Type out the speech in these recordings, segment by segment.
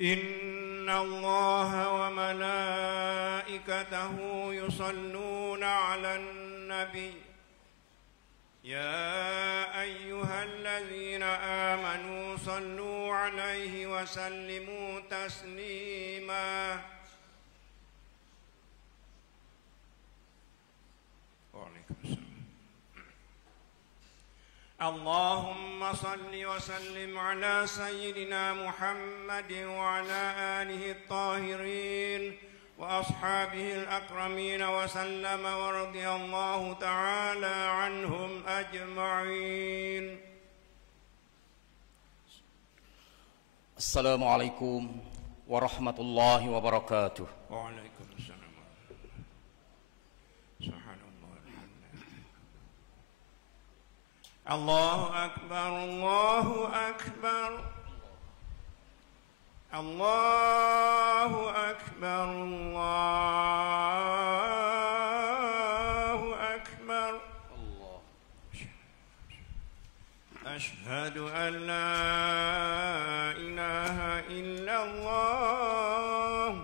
إن الله وملائكته يصلون على النبي يا أيها الذين آمنوا صلوا عليه وسلموا تسليما اللهم صل وسلم على سيدنا محمد وعلى آله الطاهرين وأصحابه الأكرمين وسلم ورضي الله تعالى عنهم أجمعين. السلام عليكم ورحمة الله وبركاته. وعليكم السلام. الله أكبر الله أكبر الله أكبر الله أكبر أشهد أن لا إله إلا الله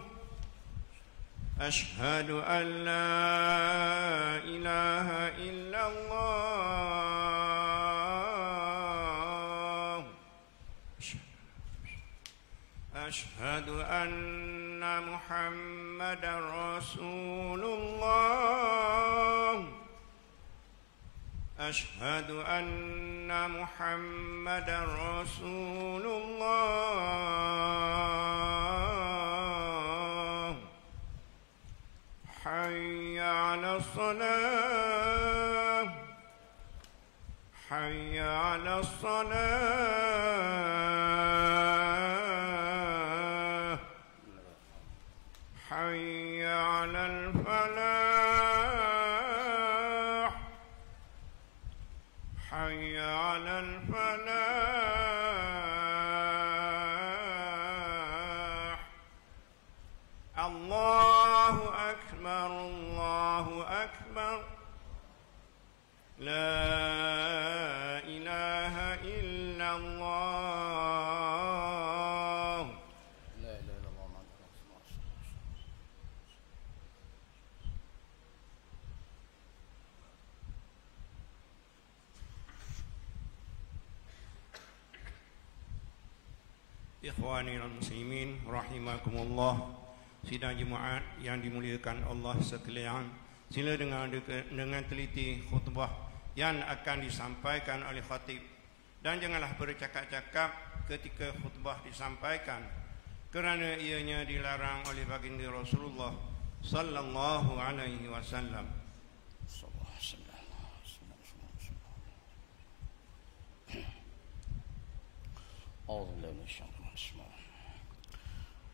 أشهد أن لا إله إلا الله أشهد أن محمدا رسول الله أشهد أن محمدا رسول الله حي على الصلاة حي على الصلاة حي على الفلاح حي على الفلاح الله أكبر الله أكبر لا إله إلا الله لا إله إلا الله محمد رسول الله. Ikhwani al-muslimin rahimakumullah. Sidang Jumaat yang dimuliakan Allah sekalian, sila dengar dengan teliti khutbah yang akan disampaikan oleh khatib, dan janganlah bercakap-cakap ketika khutbah disampaikan, kerana ianya dilarang oleh baginda Rasulullah sallallahu alaihi wasallam.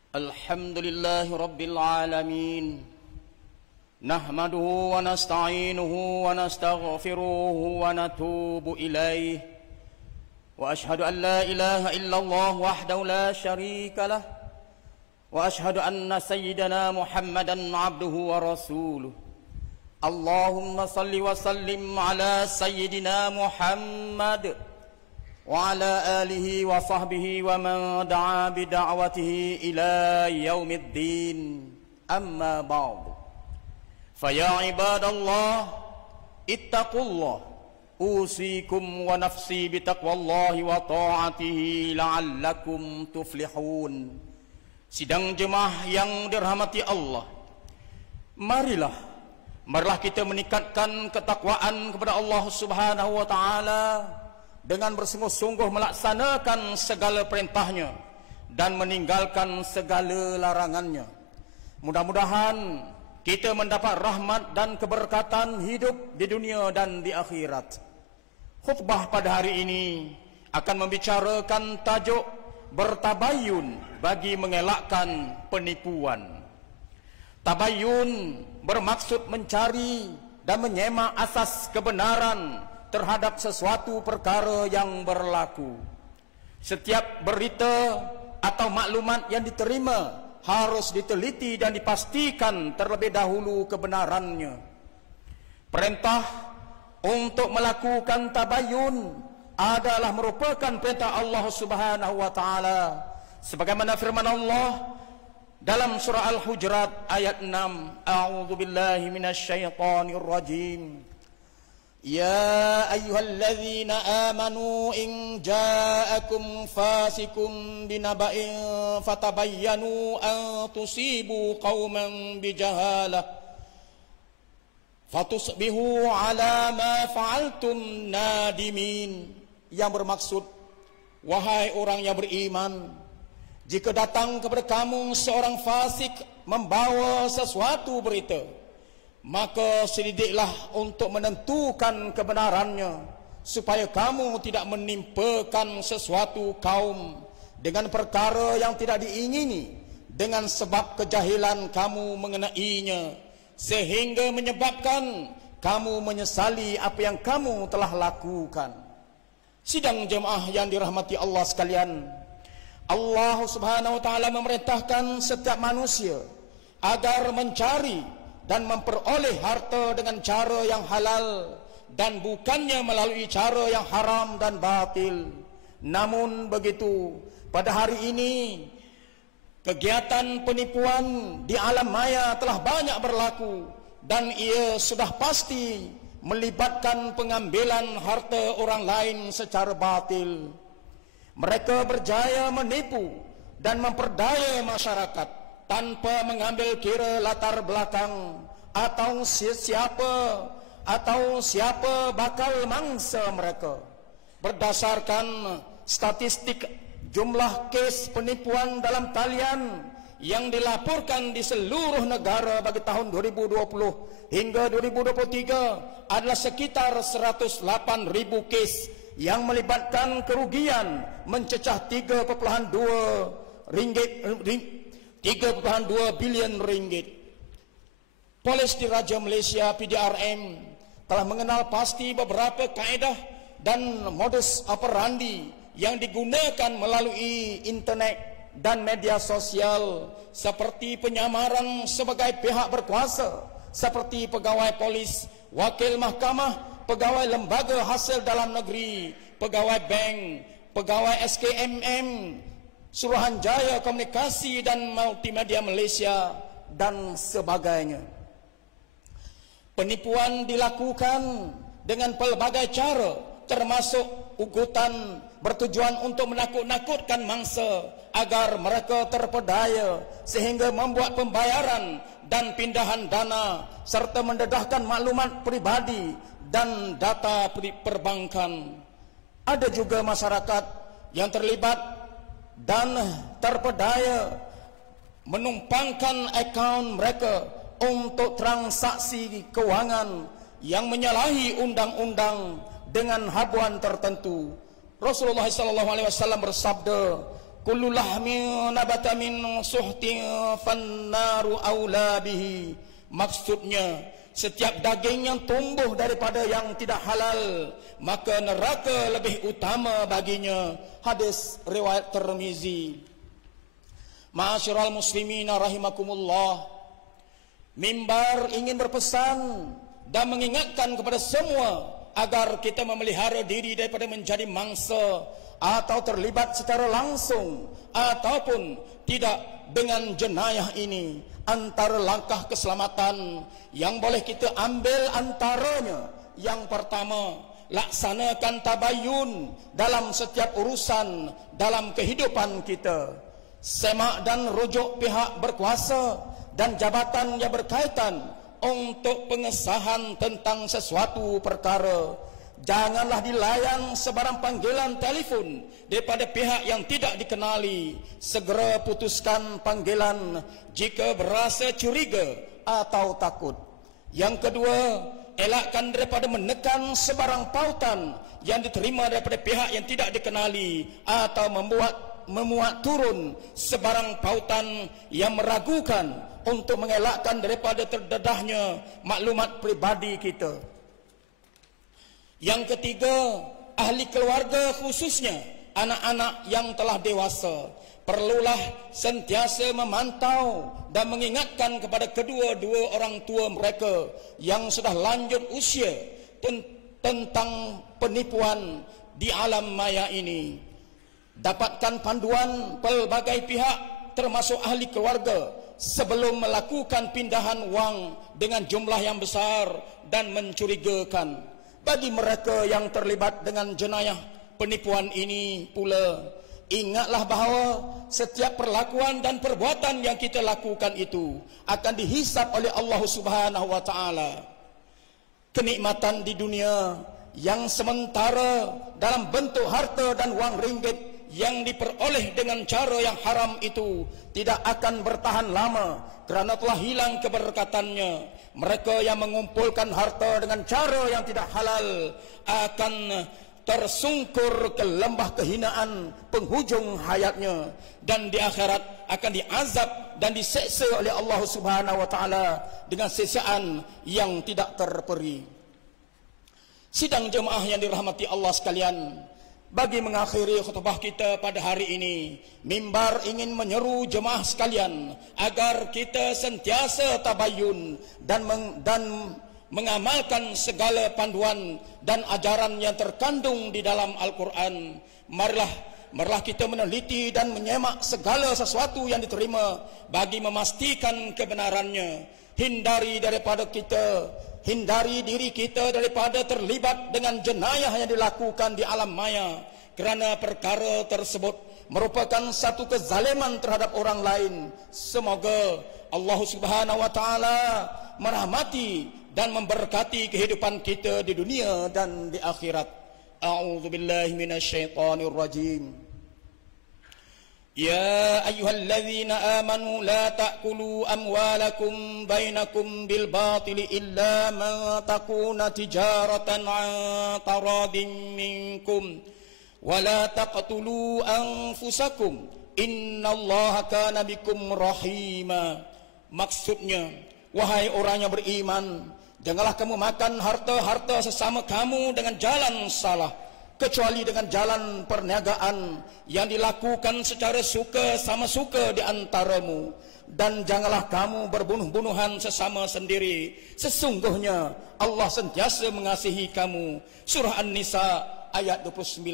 Alhamdulillahi Rabbil Alamin. Nahmaduhu wa nasta'inuhu wa nastaghfiruhu wa natubu ilaih. Wa ashhadu an la ilaha illallah wahdahu la sharika lah. Wa ashhadu anna sayyidana Muhammadan abduhu wa rasuluh. Allahumma salli wa sallim ala sayyidina Muhammad wa ala alihi wa sahbihi wa man da'a bi da'watihi ila yaumiddin. Amma ba'du. Faya ibadallah ittaqullah usikum wa nafsi bitaqwallahi wa ta'atihi la'allakum tuflihun. Sidang jemaah yang dirahmati Allah, marilah kita meningkatkan ketakwaan kepada Allah Subhanahu wa taala dengan bersungguh-sungguh melaksanakan segala perintahnya dan meninggalkan segala larangannya. Mudah-mudahan kita mendapat rahmat dan keberkatan hidup di dunia dan di akhirat. Khutbah pada hari ini akan membicarakan tajuk bertabayun bagi mengelakkan penipuan. Tabayun bermaksud mencari dan menyemak asas kebenaran terhadap sesuatu perkara yang berlaku. Setiap berita atau maklumat yang diterima harus diteliti dan dipastikan terlebih dahulu kebenarannya. Perintah untuk melakukan tabayun adalah merupakan perintah Allah Subhanahu wa taala sebagaimana firman Allah dalam surah Al-Hujurat ayat 6, A'udzu billahi minasyaitonir rajim. Ya ayyuhalladzina amanu in ja'akum fasikum binaba'in fatabayyanu an tusibu qauman bijahalah fatusbihu ala ma fa'altum nadimin. Yang bermaksud, wahai orang yang beriman, jika datang kepada kamu seorang fasik membawa sesuatu berita, maka selidiklah untuk menentukan kebenarannya, supaya kamu tidak menimpakan sesuatu kaum dengan perkara yang tidak diingini dengan sebab kejahilan kamu mengenainya, sehingga menyebabkan kamu menyesali apa yang kamu telah lakukan. Sidang jemaah yang dirahmati Allah sekalian, Allah Subhanahu wa taala memerintahkan setiap manusia agar mencari dan memperoleh harta dengan cara yang halal dan bukannya melalui cara yang haram dan batil. Namun begitu, pada hari ini kegiatan penipuan di alam maya telah banyak berlaku, dan ia sudah pasti melibatkan pengambilan harta orang lain secara batil. Mereka berjaya menipu dan memperdaya masyarakat tanpa mengambil kira latar belakang atau siapa bakal mangsa mereka. Berdasarkan statistik jumlah kes penipuan dalam talian yang dilaporkan di seluruh negara bagi tahun 2020 hingga 2023 adalah sekitar 108.000 kes yang melibatkan kerugian mencecah 3,2 bilion ringgit. Polis Diraja Malaysia PDRM telah mengenal pasti beberapa kaedah dan modus operandi yang digunakan melalui internet dan media sosial, seperti penyamaran sebagai pihak berkuasa seperti pegawai polis, wakil mahkamah, pegawai lembaga hasil dalam negeri, pegawai bank, pegawai SKMM, Suruhanjaya Komunikasi dan Multimedia Malaysia, dan sebagainya. Penipuan dilakukan dengan pelbagai cara, termasuk ugutan bertujuan untuk menakut-nakutkan mangsa agar mereka terpedaya sehingga membuat pembayaran dan pindahan dana serta mendedahkan maklumat pribadi dan data perbankan. Ada juga masyarakat yang terlibat dan terpedaya menumpangkan akaun mereka untuk transaksi keuangan yang menyalahi undang-undang dengan habuan tertentu. Rasulullah SAW bersabda, kullu lahmin nabata min suhtin fannaru aula bihi. Maksudnya, setiap daging yang tumbuh daripada yang tidak halal, maka neraka lebih utama baginya. Hadis riwayat Tirmizi. Ma'asyiral muslimina rahimakumullah, mimbar ingin berpesan dan mengingatkan kepada semua agar kita memelihara diri daripada menjadi mangsa atau terlibat secara langsung ataupun tidak dengan jenayah ini. Antara langkah keselamatan yang boleh kita ambil antaranya, yang pertama, laksanakan tabayun dalam setiap urusan dalam kehidupan kita. Semak dan rujuk pihak berkuasa dan jabatan yang berkaitan untuk pengesahan tentang sesuatu perkara. Janganlah dilayan sebarang panggilan telefon daripada pihak yang tidak dikenali. Segera putuskan panggilan jika berasa curiga atau takut. Yang kedua, elakkan daripada menekan sebarang pautan yang diterima daripada pihak yang tidak dikenali atau memuat turun sebarang pautan yang meragukan untuk mengelakkan daripada terdedahnya maklumat pribadi kita. Yang ketiga, ahli keluarga khususnya anak-anak yang telah dewasa perlulah sentiasa memantau dan mengingatkan kepada kedua-dua orang tua mereka yang sudah lanjut usia tentang penipuan di alam maya ini. Dapatkan panduan pelbagai pihak termasuk ahli keluarga sebelum melakukan pindahan wang dengan jumlah yang besar dan mencurigakan. Bagi mereka yang terlibat dengan jenayah penipuan ini pula, ingatlah bahawa setiap perlakuan dan perbuatan yang kita lakukan itu akan dihisap oleh Allah Subhanahu wa taala. Kenikmatan di dunia yang sementara dalam bentuk harta dan wang ringgit yang diperoleh dengan cara yang haram itu tidak akan bertahan lama kerana telah hilang keberkatannya. Mereka yang mengumpulkan harta dengan cara yang tidak halal akan tersungkur ke lembah kehinaan penghujung hayatnya, dan di akhirat akan diazab dan diseksa oleh Allah Subhanahu wa taala dengan siksaan yang tidak terperi. Sidang jemaah yang dirahmati Allah sekalian, bagi mengakhiri khutbah kita pada hari ini, mimbar ingin menyeru jemaah sekalian agar kita sentiasa tabayun dan mengamalkan segala panduan dan ajaran yang terkandung di dalam Al-Quran. Marilah kita meneliti dan menyemak segala sesuatu yang diterima bagi memastikan kebenarannya. Hindari diri kita daripada terlibat dengan jenayah yang dilakukan di alam maya, kerana perkara tersebut merupakan satu kezaliman terhadap orang lain. Semoga Allah Subhanahu wa taala merahmati dan memberkati kehidupan kita di dunia dan di akhirat. A'udzubillahi minasyaitonir rajim. Ya ayyuhalladzina amanu la ta'kulu amwalakum bainakum bil batili illa ma takuna tijaratan 'an taradin minkum wa la taqtulu anfusakum innallaha kana bikum rahima. Maksudnya, wahai orang yang beriman, janganlah kamu makan harta-harta sesama kamu dengan jalan salah, kecuali dengan jalan perniagaan yang dilakukan secara suka sama suka di antaramu. Dan janganlah kamu berbunuh-bunuhan sesama sendiri. Sesungguhnya Allah sentiasa mengasihi kamu. Surah An-Nisa ayat 29.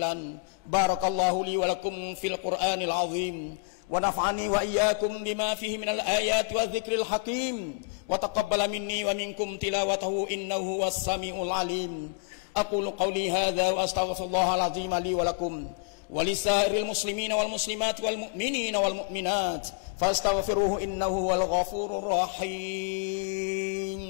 Barakallahu li wa lakum fil Qur'anil azim. Wa naf'ani wa iyyakum bima fihi minal ayati wa dzikril hakim. Wa taqabbala minni wa minkum tilawatahu innahu was samiul alim. Aqulu qawli hadza wa astaghfirullahal azim li wa lakum wa lisairil muslimina wal muslimat wal mu'minina wal mu'minat fastaghfiruhu innahu wal ghafurur rahim.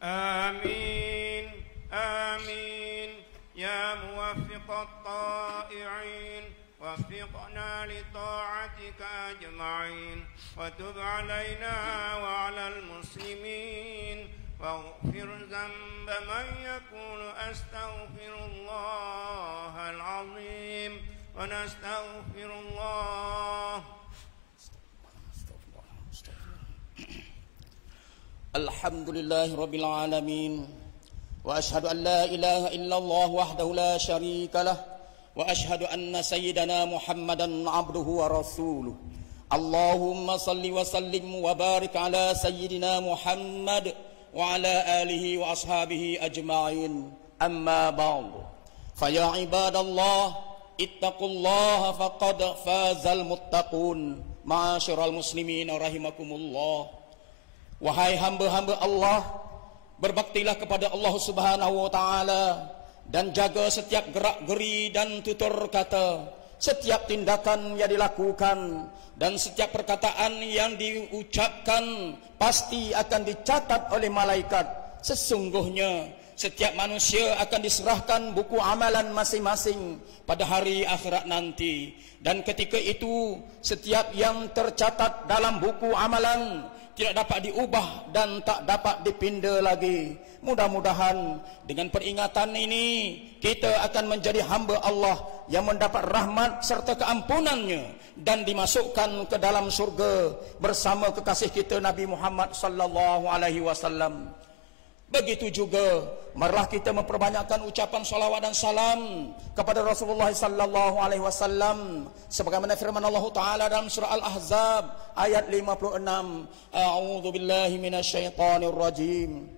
Amin. Amin. Ya muwaffiqat ta'i'in وفقنا لطاعتك أجمعين وتب علينا وعلى المسلمين واغفر ذنب من يقول أستغفر الله العظيم ونستغفر الله. الحمد لله رب العالمين وأشهد أن لا إله إلا الله وحده لا شريك له وأشهد أن سيدنا محمدا عبده ورسوله. اللهم صل وسلم وبارك على سيدنا محمد وعلى آله وأصحابه أجمعين. أما بعد فيا عباد الله اتقوا الله فقد فاز المتقون. معاشر المسلمين رحمكم الله. Wahai hamba-hamba Allah, berbaktilah kepada Allah Subhanahu wa taala dan jaga setiap gerak-geri dan tutur kata, setiap tindakan yang dilakukan dan setiap perkataan yang diucapkan pasti akan dicatat oleh malaikat. Sesungguhnya setiap manusia akan diserahkan buku amalan masing-masing pada hari akhirat nanti, dan ketika itu setiap yang tercatat dalam buku amalan tidak dapat diubah dan tak dapat dipinda lagi. Mudah-mudahan dengan peringatan ini kita akan menjadi hamba Allah yang mendapat rahmat serta keampunannya dan dimasukkan ke dalam surga bersama kekasih kita Nabi Muhammad sallallahu alaihi wasallam. Begitu juga marilah kita memperbanyakkan ucapan salawat dan salam kepada Rasulullah sallallahu alaihi wasallam sebagaimana firman Allah taala dalam surah Al-Ahzab ayat 56. A'udzu billahi minasyaitonir rajim.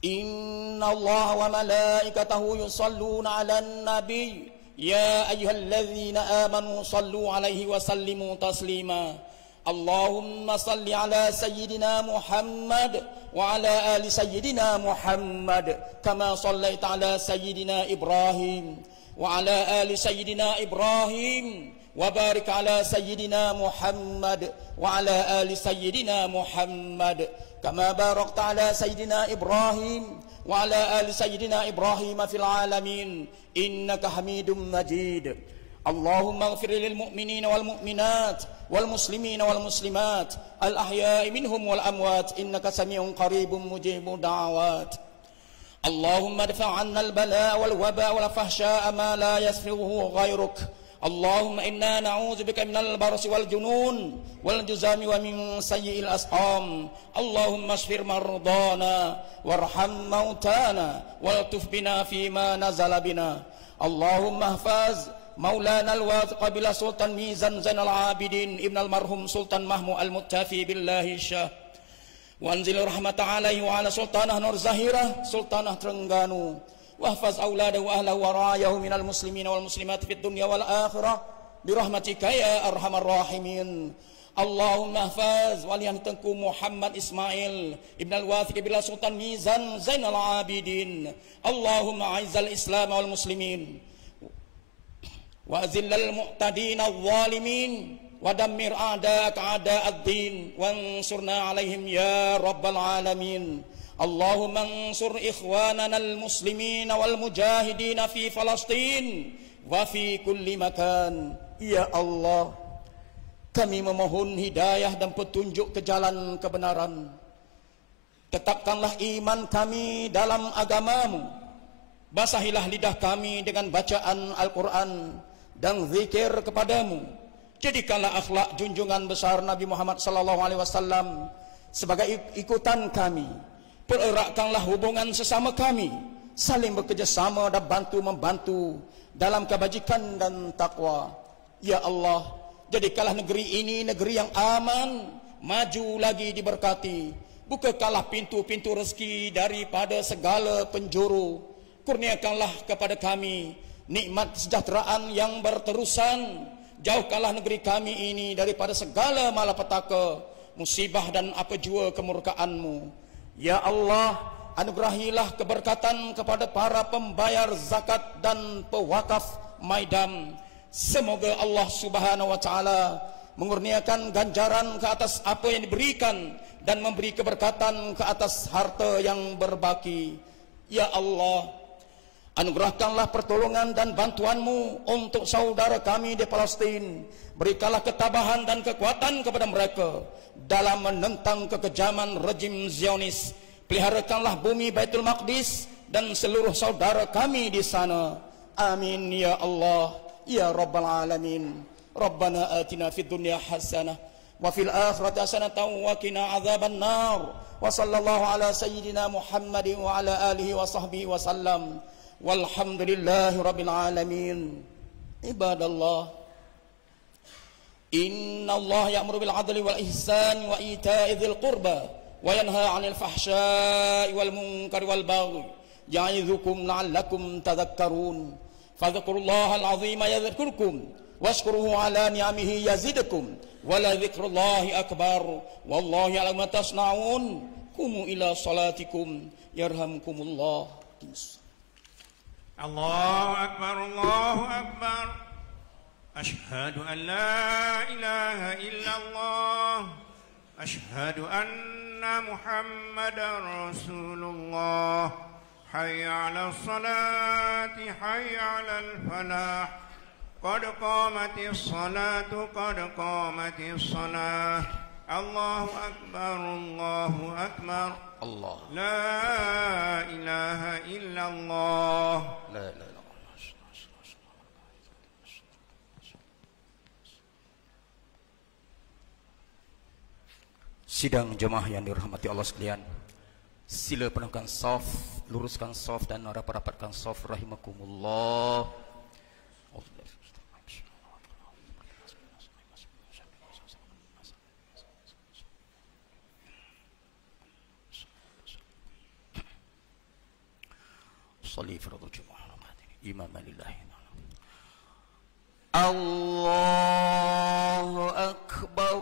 Inna Allah wa malaikatahu yusalluna 'alan nabiy يا أيها الذين آمنوا صلوا عليه وسلموا تسليما اللهم صل على سيدنا محمد وعلى آل سيدنا محمد كما صليت على سيدنا إبراهيم وعلى آل سيدنا إبراهيم وبارك على سيدنا محمد وعلى آل سيدنا محمد كما باركت على سيدنا إبراهيم وعلى آل سيدنا إبراهيم في العالمين إنك حميد مجيد اللهم اغفر للمؤمنين والمؤمنات والمسلمين والمسلمات الأحياء منهم والأموات إنك سميع قريب مجيب دعوات اللهم ادفع عنا البلاء والوباء والفحشاء ما لا يسفره غيرك اللهم إنا نعوذ بك من البرص والجنون والجزام ومن سيء الأسقام اللهم اشف مرضانا وارحم موتانا والطف بنا فيما نزل بنا اللهم احفظ مولانا الواثق بلا سلطان ميزان زين العابدين ابن المرحوم سلطان محمود المتفي بالله الشاه وانزل رحمة عليه وعلى سلطانه نور زهيرة سلطانه ترنغانو واحفظ أولاده وأهله ورعايه من المسلمين والمسلمات في الدنيا والآخرة برحمتك يا أرحم الراحمين اللهم احفظ وليان تنكو محمد إسماعيل ابن الواثق بلا سلطان ميزان زين العابدين اللهم أعز الإسلام والمسلمين وأذل المعتدين الظالمين ودمر أعداءك أعداء الدين وانصرنا عليهم يا رب العالمين اللهم انصر إخواننا المسلمين والمجاهدين في فلسطين وفي كل مكان ya Allah kami memohon hidayah dan petunjuk ke jalan kebenaran tetapkanlah iman kami dalam agamamu basahilah lidah kami dengan bacaan Al-Quran dan zikir kepadamu jadikanlah akhlak junjungan besar Nabi Muhammad SAW sebagai ikutan kami pereratkanlah hubungan sesama kami saling bekerjasama dan bantu-membantu dalam kebajikan dan takwa ya Allah jadikanlah negeri ini negeri yang aman maju lagi diberkati bukakanlah pintu-pintu rezeki daripada segala penjuru kurniakanlah kepada kami nikmat kesejahteraan yang berterusan jauhkanlah negeri kami ini daripada segala malapetaka musibah dan apa jua kemurkaanmu ya Allah, anugerahilah keberkatan kepada para pembayar zakat dan pewakaf Maidam. Semoga Allah Subhanahu wa taala mengurniakan ganjaran ke atas apa yang diberikan dan memberi keberkatan ke atas harta yang berbaki. Ya Allah, anugerahkanlah pertolongan dan bantuanmu untuk saudara kami di Palestin. Berikanlah ketabahan dan kekuatan kepada mereka dalam menentang kekejaman rejim Zionis. Peliharakanlah bumi Baitul Maqdis dan seluruh saudara kami di sana. Amin ya Allah ya Rabbal Alamin. Rabbana atina fid dunya hasanah wa fil akhirati hasanatan wa qina adzaban nar. Wa sallallahu ala sayyidina Muhammadin wa ala alihi wa sahbihi wa sallam. Walhamdulillahi rabbil alamin. Ibadallah, inna Allah ya'muru bil 'adli wal ihsan wa ita'i dzil qurba wa yanha 'anil fahsya'i wal munkari wal baghi ya'idzukum la'allakum tadhakkarun fadhkurullaha al-'azima yadhkurkum washkuruhu 'ala ni'amihi yazidkum wa la dzikrullahi akbar wallahu ya'lamu ma tasna'un qumu ila salatikum yarhamkumullah. Allahu akbar Allahu akbar. أشهد أن لا إله إلا الله أشهد أن محمدا رسول الله حي على الصلاة حي على الفلاح قد قامت الصلاة قد قامت الصلاة الله أكبر الله أكبر الله لا إله إلا الله لا إله. Sidang jemaah yang dirahmati Allah sekalian, sila penuhkan saf, luruskan saf dan rapat-rapatkan saf rahimakumullah. Salli fardhu jumu'ah imaman lillahi. Allahu Akbar.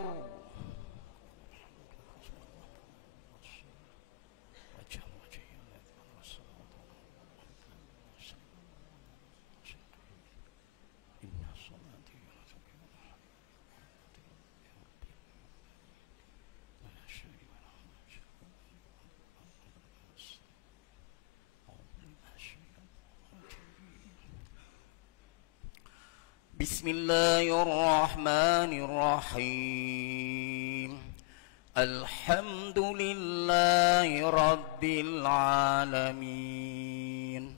Bismillahirrahmanirrahim. Alhamdulillahi Rabbil Alamin.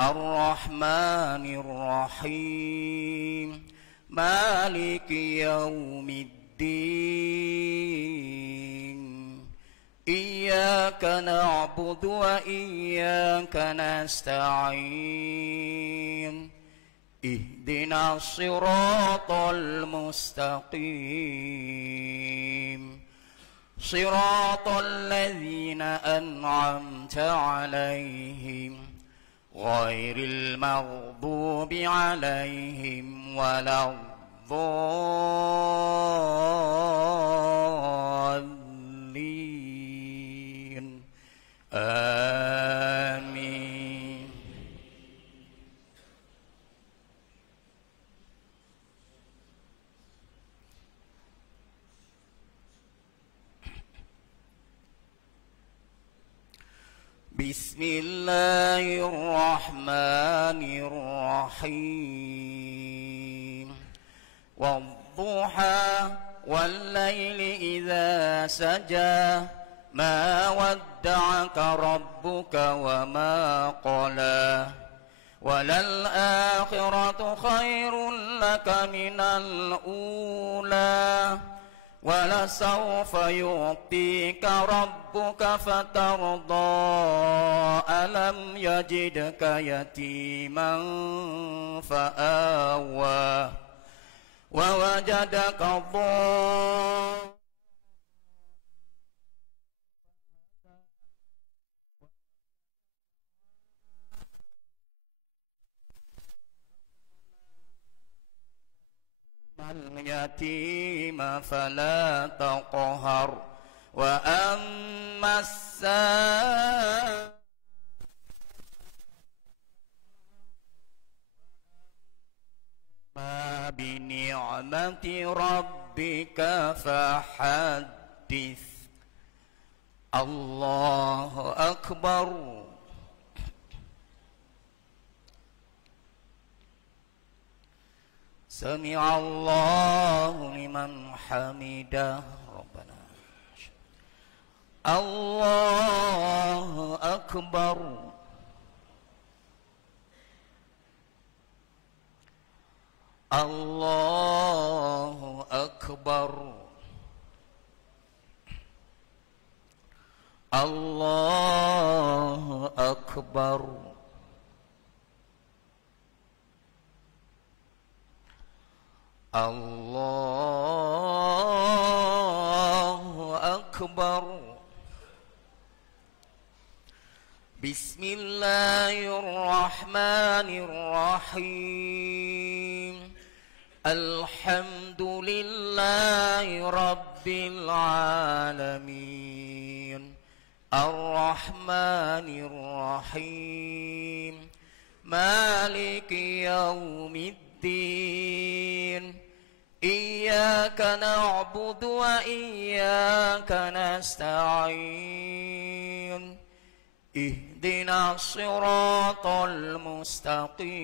Ar-Rahmanir-Rahim. Maliki Yawmiddin. Iyyaka na'budu wa iyyaka nasta'in. اهدنا الصراط المستقيم صراط الذين أنعمت عليهم غير المغضوب عليهم ولا الضالين آمين. Bismillahirrahmanirrahim. Wadduha wal-laili idza saja ma wadda'aka rabbuka wa ma qala walal akhiratu khairun laka minal ula ولسوف يعطيك ربك فترضى ألم يجدك يتيما فآوى ووجدك ضالا اليتيم فلا تقهر وأما السائل بنعمة ربك فحدث. الله أكبر. سمع الله لمن حمده ربنا. الله أكبر. الله أكبر. الله أكبر. الله أكبر. بسم الله الرحمن الرحيم. الحمد لله رب العالمين. الرحمن الرحيم. مالك يوم الدين. إياك نعبد وإياك نستعين. اهدنا الصراط المستقيم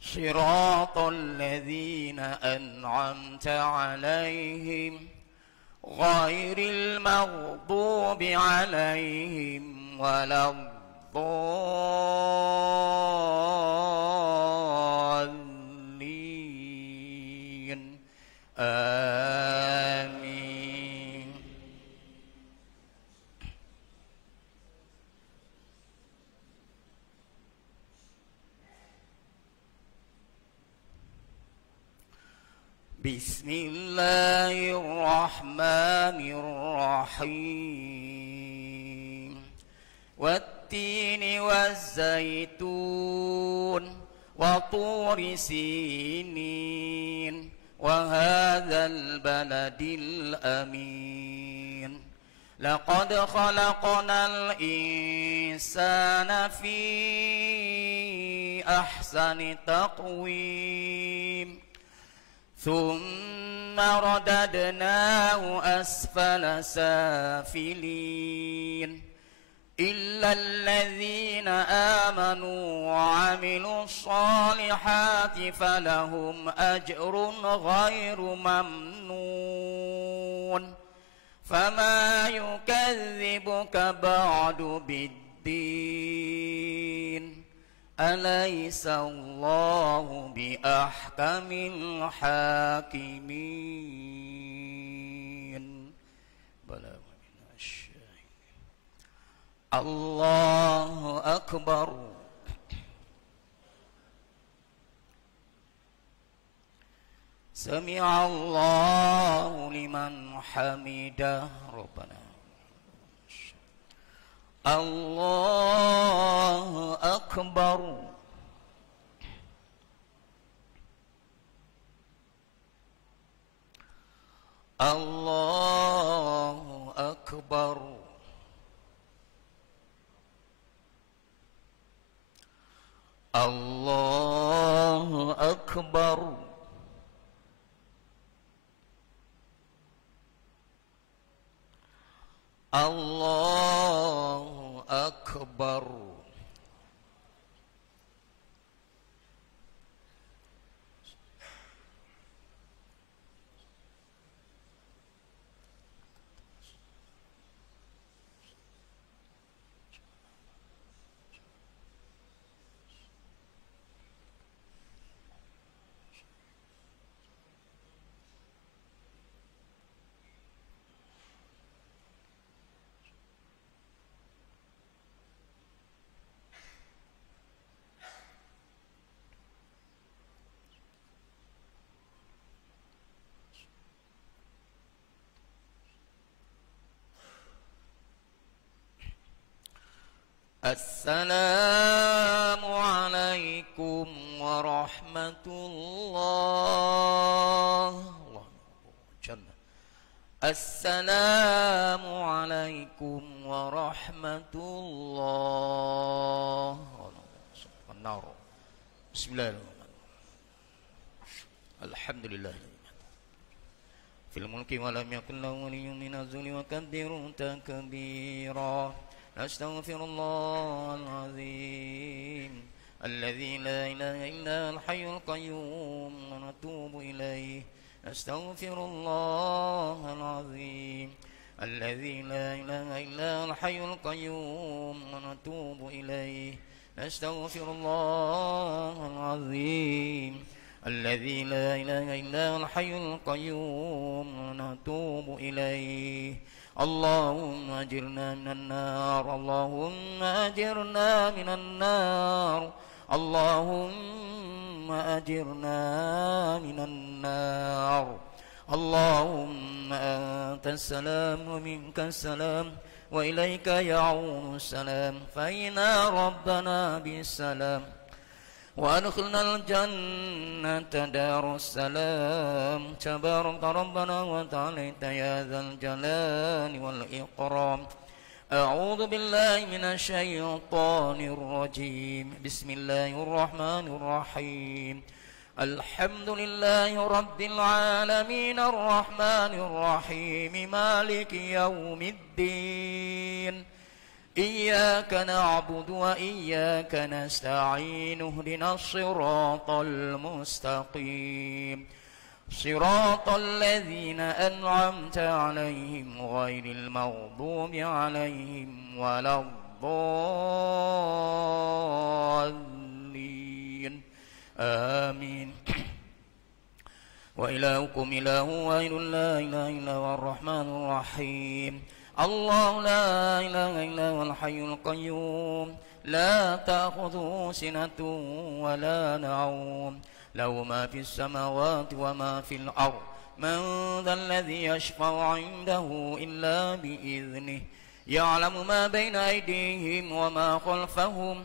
صراط الذين أنعمت عليهم غير المغضوب عليهم ولا الضالين آمين. بسم الله الرحمن الرحيم. والتين والزيتون وطور سينين وهذا البلد الأمين لقد خلقنا الإنسان في أحسن تقويم ثم رددناه أسفل سافلين إلا الذين آمنوا وعملوا الصالحات فلهم أجر غير ممنون فما يكذبك بعد بالدين أليس الله بأحكم الحاكمين بلى ومن الشاهدين الله أكبر سمع الله لمن حمده ربنا الله أكبر الله أكبر الله أكبر الله أكبر السلام عليكم ورحمة الله السلام عليكم ورحمة الله بسم الله الرحمن الرحيم الحمد لله في الملك ولم يكن له ولي من الذل وكبره تكبيرا أستغفر الله العظيم الذي لا إله إلا الحي القيوم ونتوب إليه أستغفر الله العظيم الذي لا إله إلا الحي القيوم ونتوب إليه أستغفر الله العظيم الذي لا إله إلا الحي القيوم ونتوب إليه اللهم أجرنا من النار اللهم أجرنا من النار اللهم أجرنا من النار اللهم أنت السلام ومنك السلام وإليك يعود السلام فإنا ربنا بالسلام وأدخلنا الجنة دار السلام تبارك ربنا وتعاليت يا ذا الجلال والإكرام أعوذ بالله من الشيطان الرجيم بسم الله الرحمن الرحيم الحمد لله رب العالمين الرحمن الرحيم مالك يوم الدين إياك نعبد وإياك نستعين اهدنا الصراط المستقيم صراط الذين أنعمت عليهم غير المغضوب عليهم ولا الضالين آمين وإلهكم إله واحد لا إله إلا هو الرحمن الرحيم الله لا إله إلا هو الحي القيوم لا تأخذه سنة ولا نوم له ما في السماوات وما في الأرض من ذا الذي يشفع عنده إلا بإذنه يعلم ما بين أيديهم وما خلفهم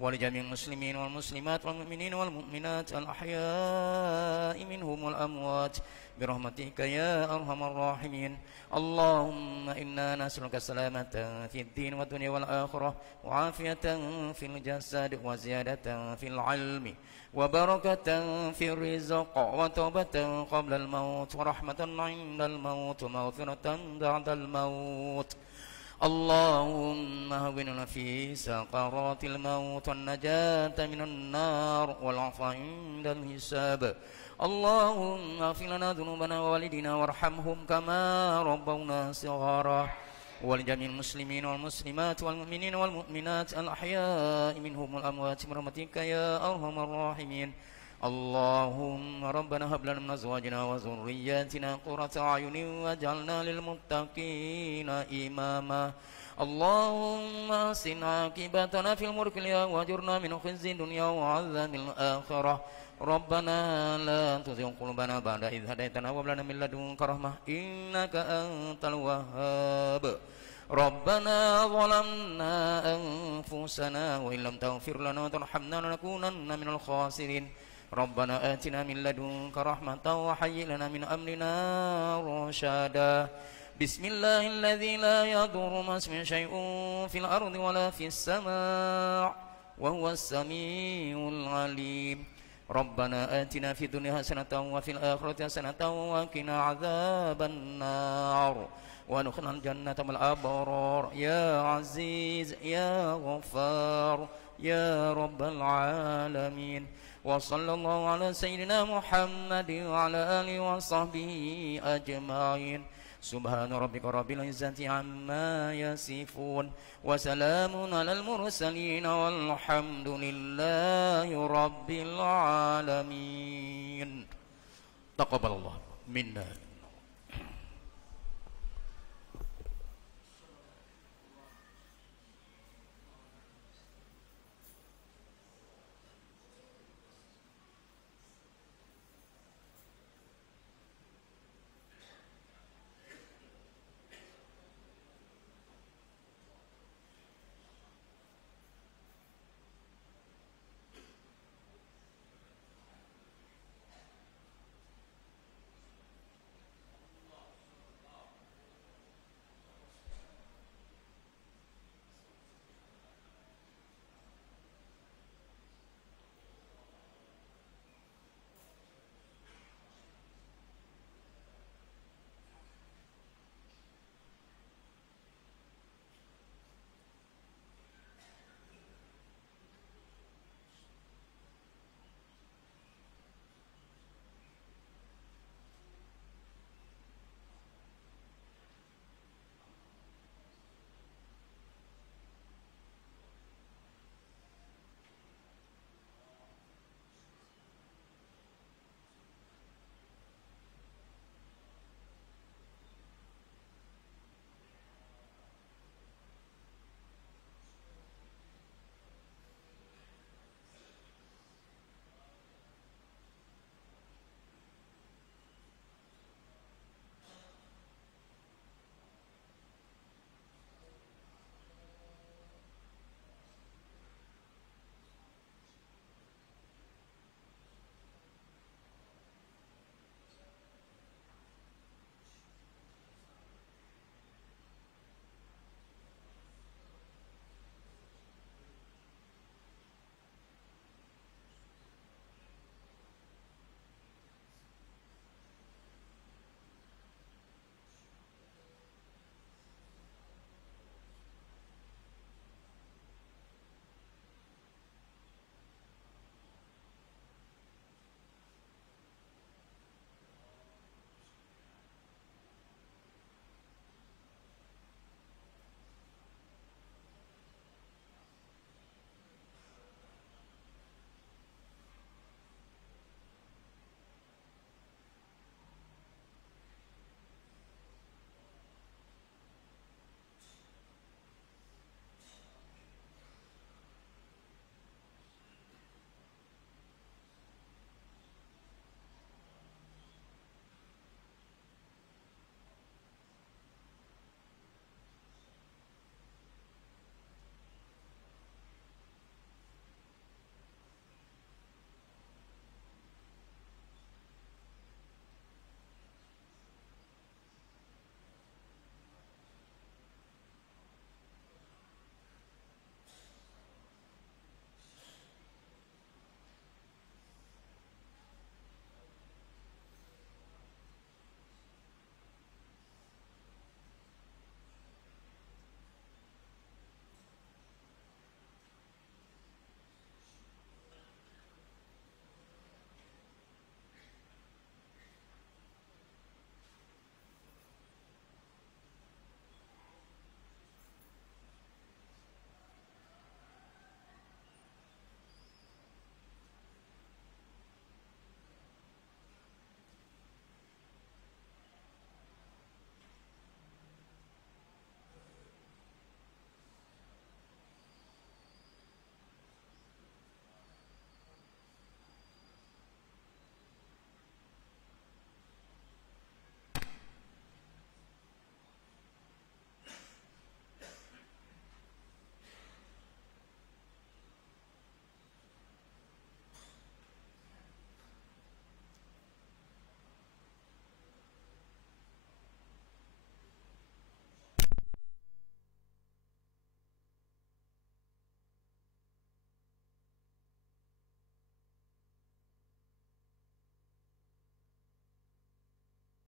ولجميع المسلمين والمسلمات والمؤمنين والمؤمنات الأحياء منهم والأموات برحمتك يا أرحم الراحمين. اللهم إنا نسألك السلامة في الدين والدنيا والآخرة وعافية في الجسد وزيادة في العلم وبركة في الرزق وتوبة قبل الموت ورحمة عند الموت ومغفرة بعد الموت. اللهم هون في سقرات الموت والنجاة من النار والعفو عند الحساب. اللهم اغفر لنا ذنوبنا ووالدينا وارحمهم كما ربونا صغارا. ولجميع المسلمين والمسلمات والمؤمنين والمؤمنات الأحياء منهم والأموات برحمتك يا أرحم الراحمين. اللهم ربنا هب لنا من أزواجنا وذرياتنا قرة أعين واجعلنا للمتقين إماما. اللهم أحسن عاقبتنا في الأمور كلها واجرنا من خزي الدنيا وعذاب الآخرة. ربنا لا تزغ قلوبنا بعد إذ هديتنا وهب لنا من لدنك رحمة إنك أنت الوهاب. ربنا ظلمنا أنفسنا وإن لم تغفر لنا وترحمنا لنكونن من الخاسرين. ربنا آتنا من لدنك رحمة وهيئ لنا من أمرنا رشدا. بسم الله الذي لا يضر مع اسمه شيء في الأرض ولا في السماء وهو السميع العليم. ربنا آتنا في الدنيا حسنة وفي الآخرة حسنة وقنا عذاب النار وادخلنا الجنة مع الأبرار يا عزيز يا غفار يا رب العالمين. وصلى الله على سيدنا محمد وعلى آله وصحبه أجمعين. سبحان ربك رب العزة عما يصفون وسلام على المرسلين والحمد لله رب العالمين. تقبل الله منا.